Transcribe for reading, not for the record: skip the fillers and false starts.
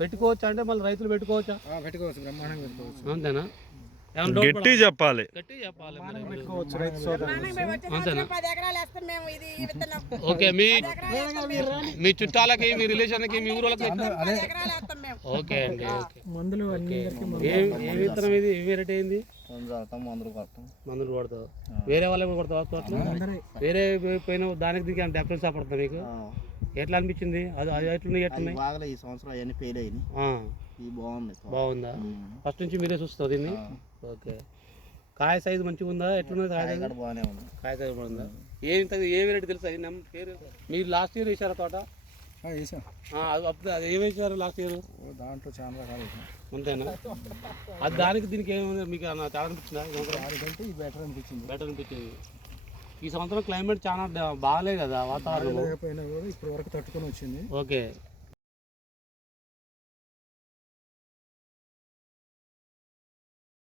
పెట్టుకోవచ్చా అంటే మళ్ళీ రైతులు పెట్టుకోవచ్చా? పెట్టుకోవచ్చు, బ్రహ్మాండంగా పెట్టుకోవచ్చు. అంతేనా? గట్టి చెప్పాలి. ఓకే, మీ చుట్టాలకి, మీ రిలేషన్కి, మీ ఊళ్ళకి. ఓకే అండి. ఏ విత్తనం ఇది? ఏ వెరైటీ అయింది? మందులు కొడతావు? వేరే వాళ్ళకి కూడా కొడతావా తోటలో? వేరే పోయిన దానికి దీనికి డిఫరెన్స్ పడుతుంది మీకు? ఎట్లా అనిపించింది? అది ఎట్లున్నాయి? ఎట్లున్నాయి? ఈ సంవత్సరం అవన్నీ ఫెయిల్ అయినాయి. బాగుందా? ఫస్ట్ నుంచి మీరే చూస్తావు దీన్ని? ఓకే. కాయ సైజు మంచిగా ఉందా? ఎట్లున్నది? కాయ సైజు బాగానే ఉంది. కాయ సైజు బాగుందా? ఏ వెరైటీ తెలుసా? పేరు మీరు లాస్ట్ ఇయర్ వేసారా తోట? అప్పుడు అది ఏమి వేసారు లాస్ట్ ఇయర్? దాంట్లో చాలా రకాలు అంతేనా? అది దానికి దీనికి ఏమైనా మీకు చాలా అనిపించిందా? బెటర్ అనిపించింది. బెటర్ అనిపించింది. ఈ సంవత్సరం క్లైమేట్ చాలా బాగాలేదు కదా వాతావరణం? లేకపోయినా కూడా ఇప్పటి వరకు తట్టుకొని వచ్చింది. ఓకే.